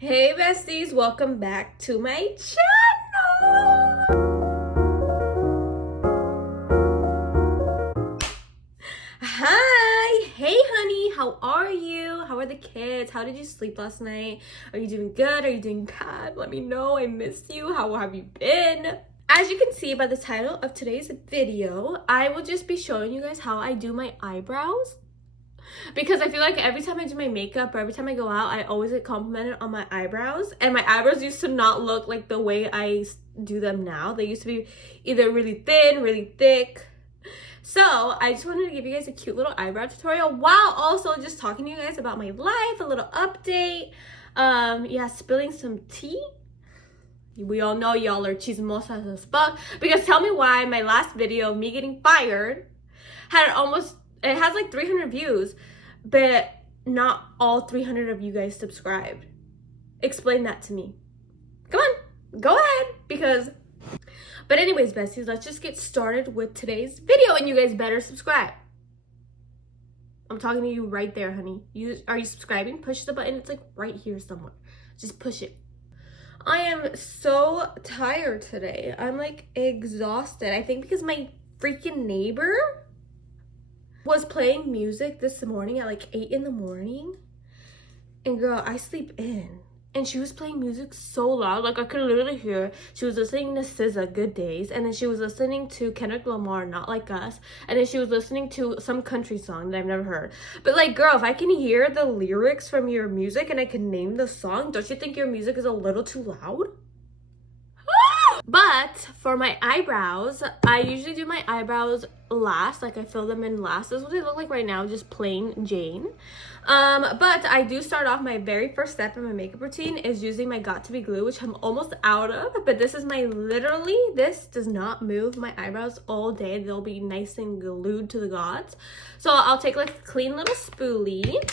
Hey besties, welcome back to my channel. Hi, hey honey, how are you? How are the kids? How did you sleep last night? Are you doing good? Are you doing bad? Let me know. I miss you. How have you been? As you can see by the title of today's video, I will just be showing you guys how I do my eyebrows. Because I feel like every time I do my makeup or every time I go out, I always get complimented on my eyebrows. And my eyebrows used to not look like the way I do them now. They used to be either really thin, really thick. So I just wanted to give you guys a cute little eyebrow tutorial while also just talking to you guys about my life, a little update. Yeah, spilling some tea. We all know y'all are chismosas as fuck. Because tell me why my last video, me getting fired, it has like 300 views, but not all 300 of you guys subscribed. Explain that to me. Come on, go ahead, but anyways, besties, let's just get started with today's video, and you guys better subscribe. I'm talking to you right there, honey. Are you subscribing? Push the button. It's like right here somewhere. Just push it. I am so tired today. I'm like exhausted. I think because my freaking neighbor was playing music this morning at like 8 in the morning. And girl, I sleep in. And she was playing music so loud. Like I could literally hear. She was listening to SZA, Good Days. And then she was listening to Kendrick Lamar, Not Like Us. And then she was listening to some country song that I've never heard. But like, girl, if I can hear the lyrics from your music and I can name the song, don't you think your music is a little too loud? But for my eyebrows, I usually do my eyebrows last. Like I fill them in last. This is what they look like right now, just plain Jane. But I do start off, my very first step in my makeup routine is using my Got To Be glue, which I'm almost out of. But this is this does not move my eyebrows all day. They'll be nice and glued to the gods. So I'll take like a clean little spoolie.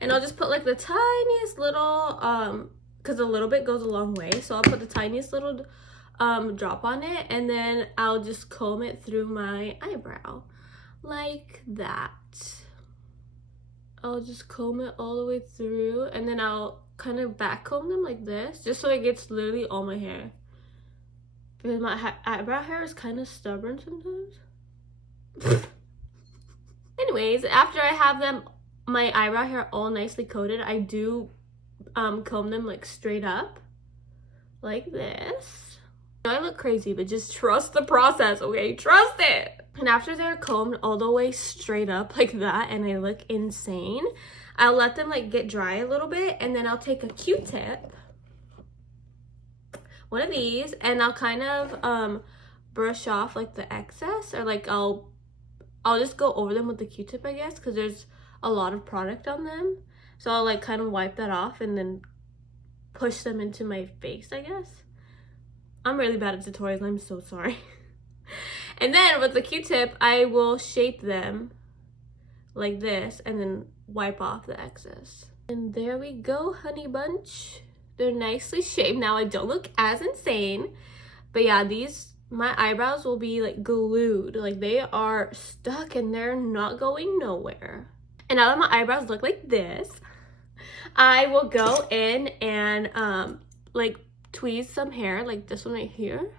And I'll just put like the tiniest little because a little bit goes a long way, so I'll put the tiniest little drop on it, and then I'll just comb it through my eyebrow like that. I'll just comb it all the way through, and then I'll kind of back comb them like this, just so it gets literally all my hair, because my eyebrow hair is kind of stubborn sometimes. Anyways, after I have my eyebrow hair all nicely coated, I do comb them like straight up like this. I look crazy, but just trust the process, okay? Trust it. And after they're combed all the way straight up like that and I look insane, I'll let them like get dry a little bit, and then I'll take a Q-tip, one of these, and I'll kind of brush off like the excess, or like I'll just go over them with the Q-tip, I guess, because there's a lot of product on them. So I'll like kind of wipe that off and then push them into my face, I guess. I'm really bad at tutorials, I'm so sorry. And then with the Q-tip, I will shape them like this and then wipe off the excess. And there we go, honey bunch. They're nicely shaped. Now I don't look as insane, but yeah, my eyebrows will be like glued, like they are stuck and they're not going nowhere. And now that my eyebrows look like this, I will go in and like tweeze some hair, like this one right here.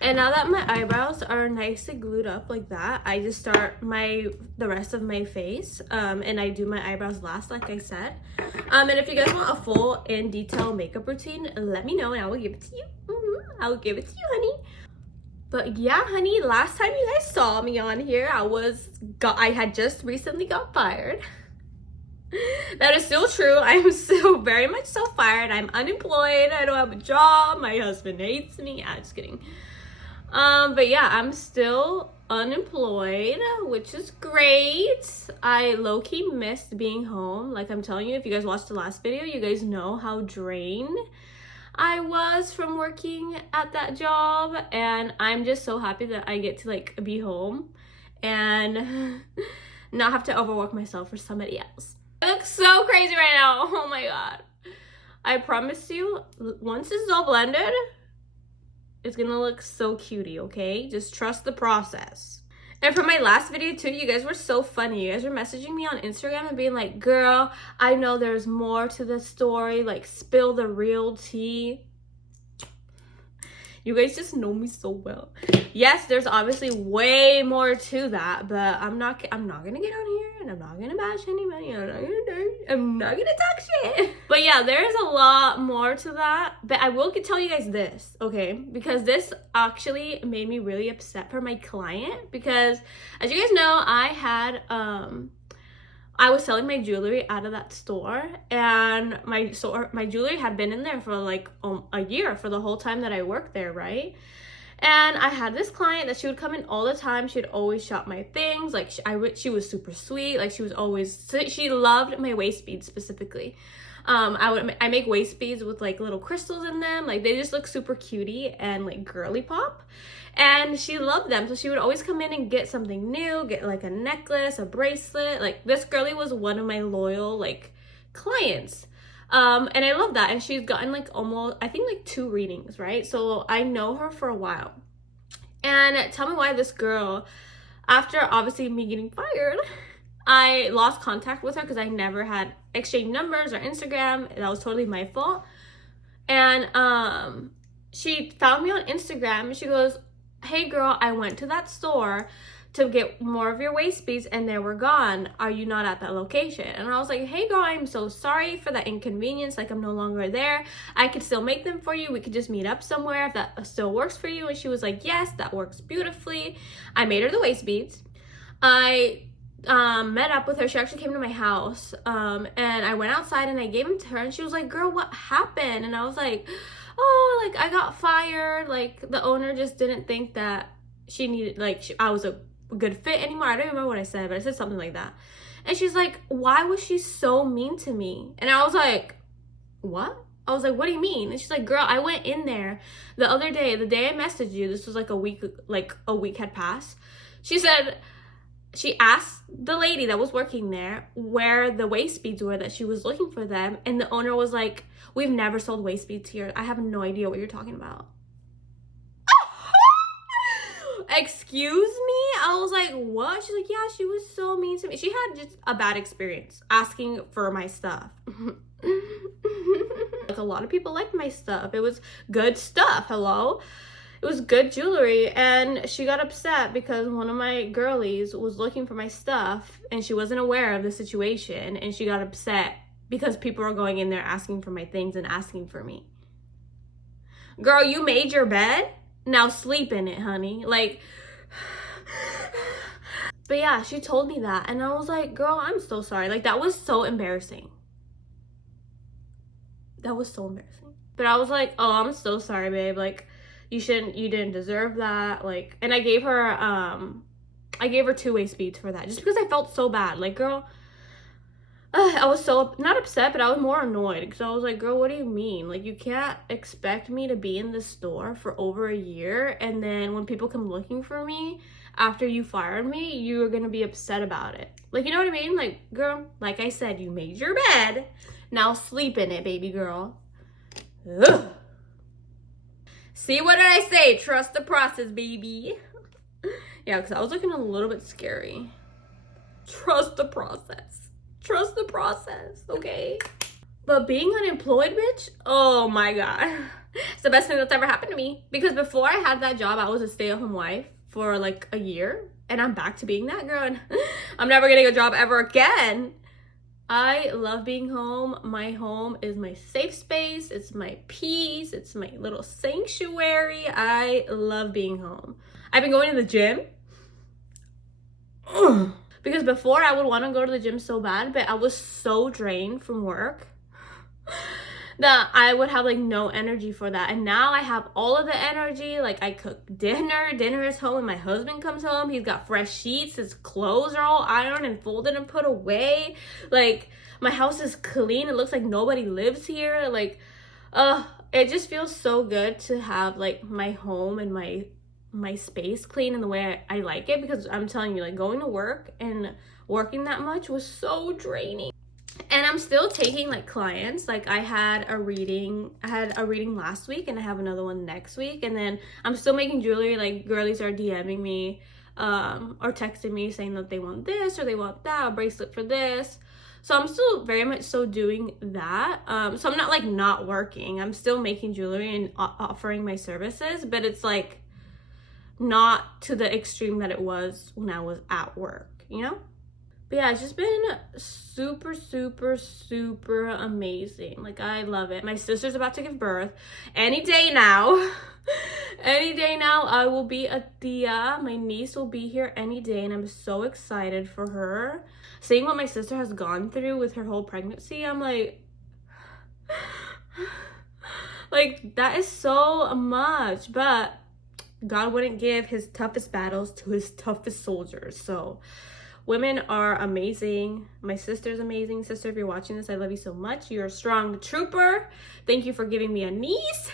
And now that my eyebrows are nicely glued up like that, I just start the rest of my face, and I do my eyebrows last, like I said. And if you guys want a full in detail makeup routine, let me know and I will give it to you. I will give it to you, honey. But yeah, honey, last time you guys saw me on here, I had just recently got fired. That is still true. I'm still very much so fired. I'm unemployed. I don't have a job. My husband hates me. I'm just kidding. But yeah, I'm still unemployed, which is great. I low-key missed being home. Like I'm telling you, if you guys watched the last video, you guys know how drained I was from working at that job, and I'm just so happy that I get to like be home and not have to overwork myself for somebody else. I look so crazy right now. Oh my god. I promise you, once this is all blended, it's gonna look so cutie, okay? Just trust the process. And for my last video too, you guys were so funny. You guys were messaging me on Instagram and being like, girl, I know there's more to the story. Like, spill the real tea. You guys just know me so well. Yes, there's obviously way more to that, but I'm not gonna get on here and I'm not gonna bash anybody. I'm not gonna talk shit. But yeah, there's a lot more to that. But I will tell you guys this, okay? Because this actually made me really upset for my client, because as you guys know, I was selling my jewelry out of that store, and my jewelry had been in there for like a year, for the whole time that I worked there, right? And I had this client that she would come in all the time. She'd always shop my things. Like, she was super sweet. Like, she loved my waist beads specifically. I make waist beads with like little crystals in them. Like, they just look super cutie and like girly pop. And she loved them, so she would always come in and get something new, get like a necklace, a bracelet. Like, this girlie was one of my loyal like clients. And I love that. And she's gotten like almost, I think like 2 readings, right? So I know her for a while. And tell me why this girl, after obviously me getting fired, I lost contact with her because I never had exchanged numbers or Instagram. That was totally my fault. And she found me on Instagram and she goes, hey girl, I went to that store to get more of your waist beads and they were gone. Are you not at that location? And I was like, hey girl, I'm so sorry for that inconvenience. Like, I'm no longer there. I could still make them for you. We could just meet up somewhere if that still works for you. And she was like, yes, that works beautifully. I made her the waist beads. I met up with her. She actually came to my house, and I went outside and I gave them to her, and she was like, girl, what happened? And I was like, oh, like, I got fired. Like, the owner just didn't think that she needed, like, I was a good fit anymore. I don't remember what I said, but I said something like that. And she's like, why was she so mean to me? And I was like, what? I was like, what do you mean? And she's like, girl, I went in there the other day, the day I messaged you. This was like a week had passed. She asked the lady that was working there where the waist beads were, that she was looking for them. And the owner was like, we've never sold waist beads here. I have no idea what you're talking about. Excuse me? I was like, what? She's like, yeah, she was so mean to me. She had just a bad experience asking for my stuff. Like, a lot of people liked my stuff. It was good stuff. Hello? It was good jewelry, and she got upset because one of my girlies was looking for my stuff and she wasn't aware of the situation, and she got upset because people are going in there asking for my things and asking for me. Girl, you made your bed? Now sleep in it, honey. Like, but yeah, she told me that, and I was like, girl, I'm so sorry. Like, that was so embarrassing. That was so embarrassing. But I was like, oh, I'm so sorry, babe. Like, you didn't deserve that. Like, and I gave her 2 waist beads for that, just because I felt so bad. Like, girl, I was so, not upset, but I was more annoyed, because I was like, girl, what do you mean? Like, you can't expect me to be in the store for over a year, and then when people come looking for me after you fired me, you're gonna be upset about it. Like, you know what I mean? Like, girl, like I said, you made your bed. Now sleep in it, baby girl. Ugh. See, what did I say? Trust the process, baby. Yeah, because I was looking a little bit scary. Trust the process. Trust the process, okay? But being unemployed, bitch, oh my God. It's the best thing that's ever happened to me. Because before I had that job, I was a stay-at-home wife for like a year. And I'm back to being that girl. And I'm never getting a job ever again. I love being home. My home is my safe space. It's my peace. It's my little sanctuary. I love being home. I've been going to the gym. Ugh. Because before I would want to go to the gym so bad, but I was so drained from work that I would have like no energy for that. And now I have all of the energy. Like, I cook dinner. Dinner is home when my husband comes home. He's got fresh sheets. His clothes are all ironed and folded and put away. Like, my house is clean. It looks like nobody lives here. Like, it just feels so good to have like my home and my space clean in the way I like it. Because I'm telling you, like, going to work and working that much was so draining. And I'm still taking like clients. Like, I had a reading last week, and I have another one next week. And then I'm still making jewelry. Like, girlies are DMing me or texting me saying that they want this or they want that, a bracelet for this. So I'm still very much so doing that. So I'm not like not working. I'm still making jewelry and offering my services, but it's like not to the extreme that it was when I was at work, you know? But yeah, it's just been super, super, super amazing. Like, I love it. My sister's about to give birth any day now. Any day now, I will be a tia. My niece will be here any day, and I'm so excited for her. Seeing what my sister has gone through with her whole pregnancy, I'm like, that is so much. But God wouldn't give his toughest battles to his toughest soldiers. So women are amazing. My sister's amazing. Sister, if you're watching this, I love you so much. You're a strong trooper. Thank you for giving me a niece.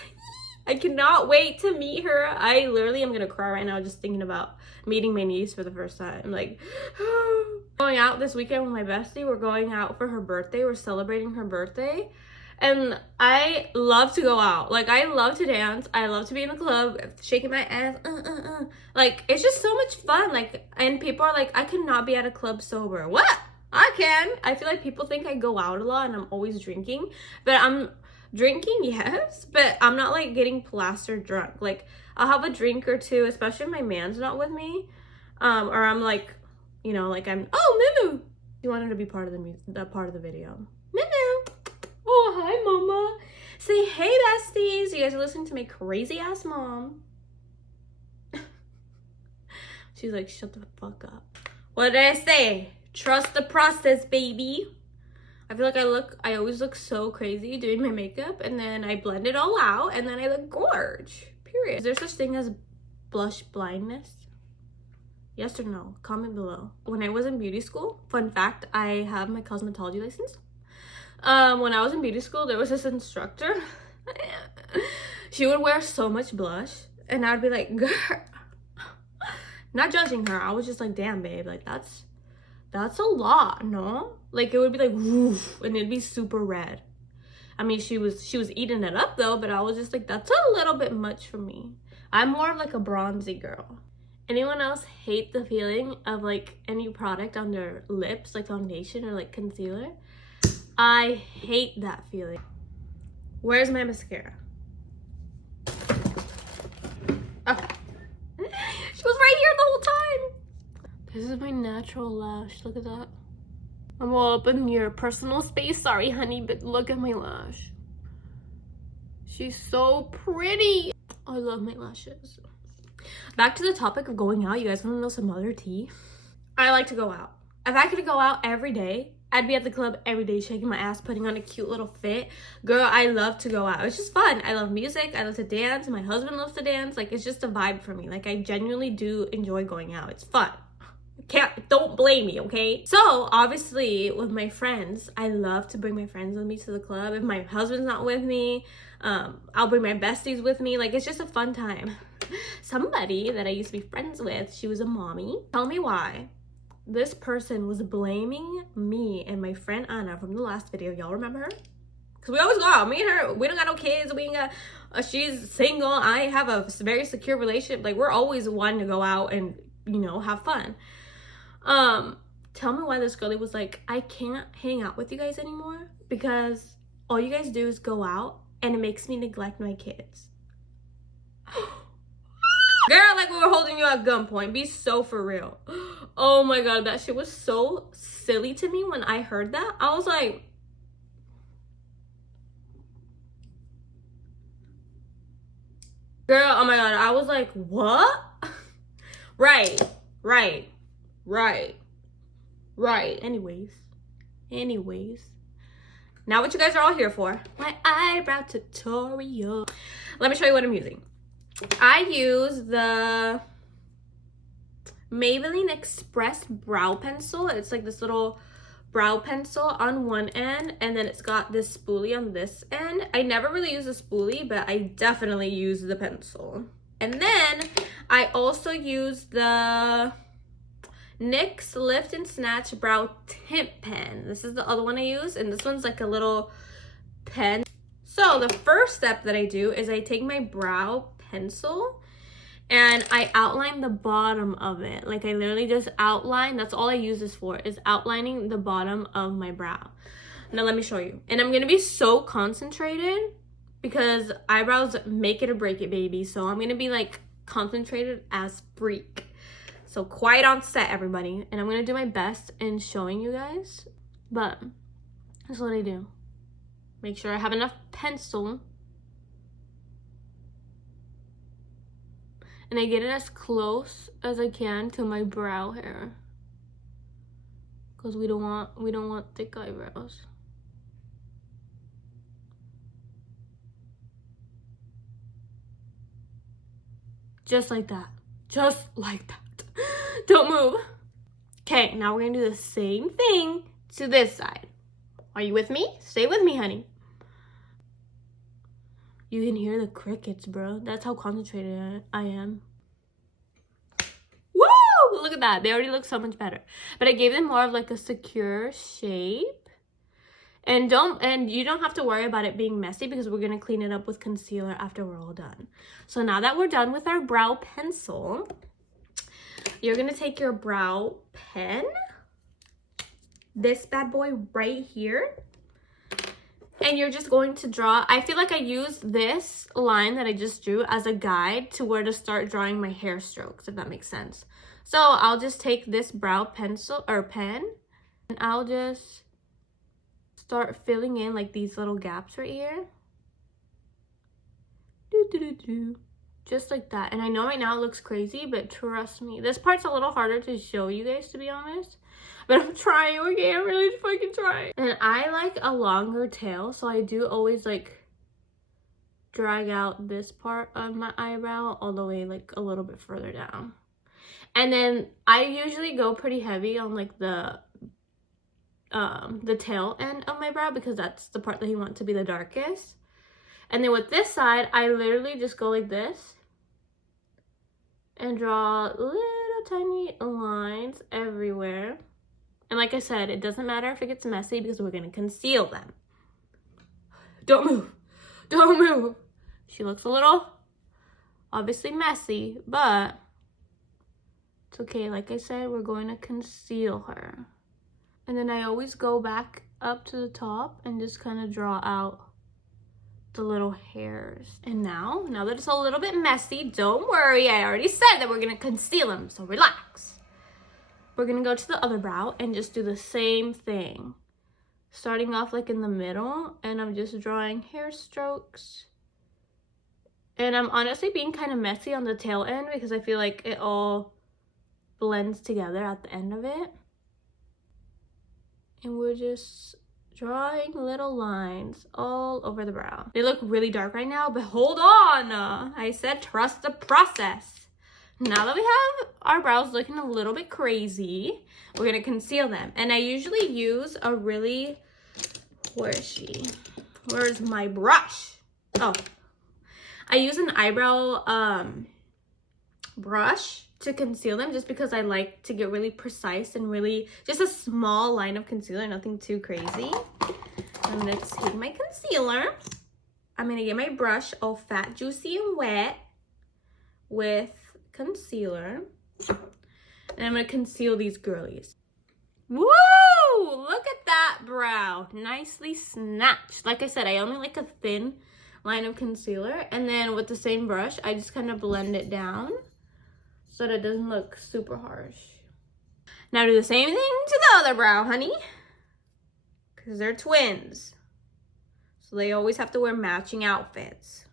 I cannot wait to meet her. I literally am gonna cry right now just thinking about meeting my niece for the first time. I'm like, going out this weekend with my bestie. We're going out for her birthday. We're celebrating her birthday. And I love to go out. Like, I love to dance. I love to be in the club, shaking my ass. Like, it's just so much fun. Like, and people are like, I cannot be at a club sober. What? I can. I feel like people think I go out a lot and I'm always drinking. But I'm drinking, yes. But I'm not, like, getting plastered drunk. Like, I'll have a drink or two, especially if my man's not with me. Or I'm like, you know, like I'm, oh, Moo. You wanted to be part of the video. Moo. Oh, hi, mama. Say hey, besties. You guys are listening to my crazy ass mom. She's like, shut the fuck up. What did I say? Trust the process, baby. I feel like I always look so crazy doing my makeup, and then I blend it all out, and then I look gorge. Period. Is there such thing as blush blindness? Yes or no? Comment below. When I was in beauty school, fun fact, I have my cosmetology license. When I was in beauty school, there was this instructor. She would wear so much blush, and I'd be like, girl, not judging her. I was just like, damn, babe, like that's a lot, no? Like, it would be like, woof, and it'd be super red. I mean, she was eating it up though, but I was just like, that's a little bit much for me. I'm more of like a bronzy girl. Anyone else hate the feeling of like any product on their lips, like foundation or like concealer? I hate that feeling. Where's my mascara? Okay. She was right here the whole time. This is my natural lash. Look at that. I'm all up in your personal space. Sorry, honey, but look at my lash. She's so pretty. I love my lashes. Back to the topic of going out. You guys want to know some other tea? I like to go out. If I could go out every day, I'd be at the club every day shaking my ass, putting on a cute little fit. Girl, I love to go out. It's just fun. I love music. I love to dance. My husband loves to dance. Like, it's just a vibe for me. Like, I genuinely do enjoy going out. It's fun. Don't blame me, okay? So, obviously, with my friends, I love to bring my friends with me to the club. If my husband's not with me, I'll bring my besties with me. Like, it's just a fun time. Somebody that I used to be friends with, she was a mommy. Tell me why. This person was blaming me and my friend Anna from the last video. Y'all remember her? Because we always go out. Me and her, we don't got no kids. We ain't got, she's single. I have a very secure relationship. Like, we're always wanting to go out and, you know, have fun. Tell me why this girlie was like, I can't hang out with you guys anymore because all you guys do is go out and it makes me neglect my kids. Girl, like we were holding you at gunpoint. Be so for real. Oh my god, that shit was so silly to me when I heard that. I was like, girl, oh my god. I was like, what? Right. Anyways. Now what you guys are all here for. My eyebrow tutorial. Let me show you what I'm using. I use the Maybelline Express brow pencil. It's like this little brow pencil on one end, and then it's got this spoolie on this end. I never really use a spoolie, but I definitely use the pencil. And then I also use the NYX Lift and Snatch Brow Tint Pen. This is the other one I use, and this one's like a little pen. So the first step that I do is I take my brow pencil And I outline the bottom of it. Like I literally just outline. That's all I use this for, is outlining the bottom of my brow. Now let me show you. And I'm gonna be so concentrated because eyebrows make it or break it, baby. So I'm gonna be like concentrated as freak. So quiet on set, everybody. And I'm gonna do my best in showing you guys. But that's what I do. Make sure I have enough pencil. And I get it as close as I can to my brow hair. Because we don't want thick eyebrows. Just like that. Just like that. Don't move. Okay, now we're gonna do the same thing to this side. Are you with me? Stay with me, honey. You can hear the crickets, bro. That's how concentrated I am. Woo! Look at that. They already look so much better. But I gave them more of like a secure shape. And you don't have to worry about it being messy because we're gonna clean it up with concealer after we're all done. So now that we're done with our brow pencil, you're gonna take your brow pen, this bad boy right here, and you're just going to draw. I feel like I used this line that I just drew as a guide to where to start drawing my hair strokes, if that makes sense. So I'll just take this brow pencil or pen, and I'll just start filling in like these little gaps right here. Just like that. And I know right now it looks crazy, but trust me, this part's a little harder to show you guys, to be honest. But I'm trying, okay? I'm really fucking trying. And I like a longer tail, so I do always like drag out this part of my eyebrow all the way like a little bit further down. And then I usually go pretty heavy on like the tail end of my brow because that's the part that you want to be the darkest. And then with this side, I literally just go like this and draw little tiny lines everywhere. And like I said, it doesn't matter if it gets messy because we're gonna conceal them. Don't move. Don't move. She looks a little, obviously messy, but it's okay. Like I said, we're going to conceal her. And then I always go back up to the top and just kind of draw out the little hairs. And now that it's a little bit messy, don't worry. I already said that we're gonna conceal them, so relax. We're gonna go to the other brow and just do the same thing. Starting off like in the middle, and I'm just drawing hair strokes. And I'm honestly being kind of messy on the tail end because I feel like it all blends together at the end of it. And we're just drawing little lines all over the brow. They look really dark right now, but hold on. I said trust the process. Now that we have our brows looking a little bit crazy, we're gonna conceal them. And I usually use a really, where is she? Where's my brush? Oh, I use an eyebrow brush to conceal them just because I like to get really precise and really just a small line of concealer, nothing too crazy. I'm gonna take my concealer. I'm gonna get my brush all fat, juicy, and wet with concealer. And I'm gonna conceal these girlies. Woo! Look at that brow. Nicely snatched. Like I said, I only like a thin line of concealer. And then with the same brush, I just kind of blend it down so that it doesn't look super harsh. Now do the same thing to the other brow, honey. Because they're twins. So they always have to wear matching outfits.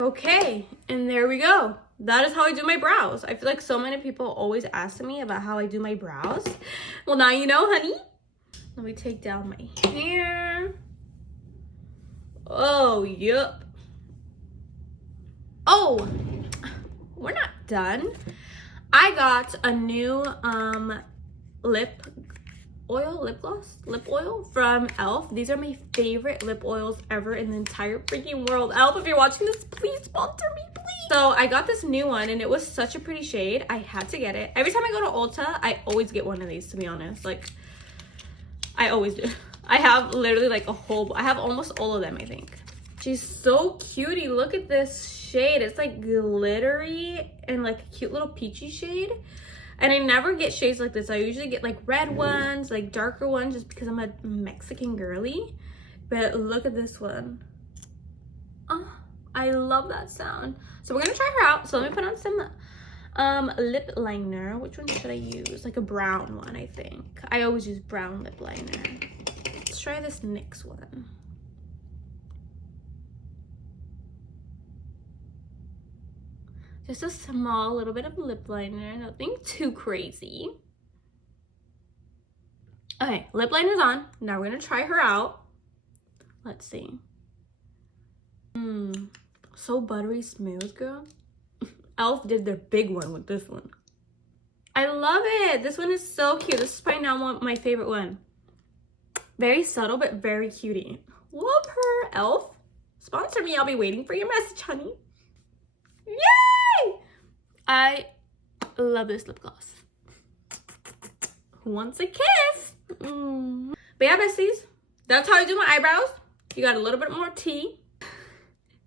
Okay, and there we go. That is how I do my brows. I feel like so many people always ask me about how I do my brows. Well, now you know, honey. Let me take down my hair. Oh, yup. Oh, we're not done. I got a new lip oil from e.l.f. These are my favorite lip oils ever in the entire freaking world. e.l.f., if you're watching this, please sponsor me, please. So I got this new one and it was such a pretty shade. I had to get it. Every time I go to Ulta, I always get one of these, to be honest. Like, I always do. I have literally like a whole, I have almost all of them, I think. She's so cutie. Look at this shade. It's like glittery and like a cute little peachy shade. And I never get shades like this. I usually get like red ones, like darker ones, just because I'm a Mexican girly. But look at this one. Oh, I love that sound. So we're gonna try her out. So let me put on some lip liner. Which one should I use? Like a brown one, I think. I always use brown lip liner. Let's try this NYX one. Just a small little bit of lip liner, nothing too crazy. Okay, lip liner's on. Now we're gonna try her out. Let's see. So buttery smooth, girl. Elf did their big one with this one. I love it. This one is so cute. This is probably now my favorite one. Very subtle, but very cutie. Love her, Elf. Sponsor me. I'll be waiting for your message, honey. Yay! I love this lip gloss. Who wants a kiss? But yeah, besties, that's how I do my eyebrows. You got a little bit more tea.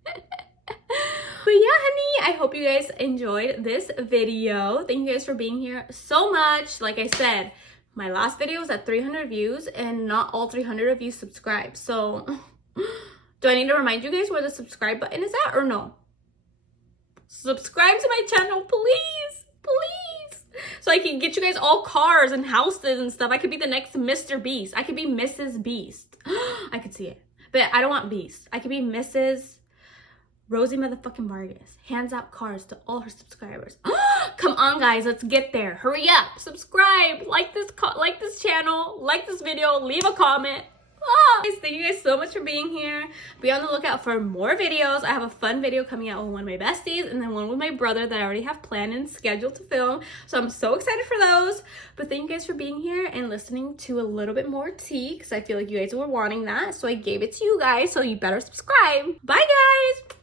But yeah, honey, I hope you guys enjoyed this video. Thank you guys for being here so much. Like I said, my last video was at 300 views and not all 300 of you subscribed. So do I need to remind you guys where the subscribe button is at or no? Subscribe to my channel, please, please, so I can get you guys all cars and houses and stuff. I could be the next Mr. Beast. I could be Mrs. Beast. I could see it, but I don't want Beast. I could be Mrs. Rosie motherfucking Vargas. Hands out cars to all her subscribers. Come on, guys, let's get there. Hurry up, subscribe, like this channel, like this video, leave a comment. Guys, thank you guys so much for being here. Be on the lookout for more videos. I have a fun video coming out with one of my besties and then one with my brother that I already have planned and scheduled to film. So I'm so excited for those. But thank you guys for being here and listening to a little bit more tea because I feel like you guys were wanting that. So I gave it to you guys. So you better subscribe. Bye, guys.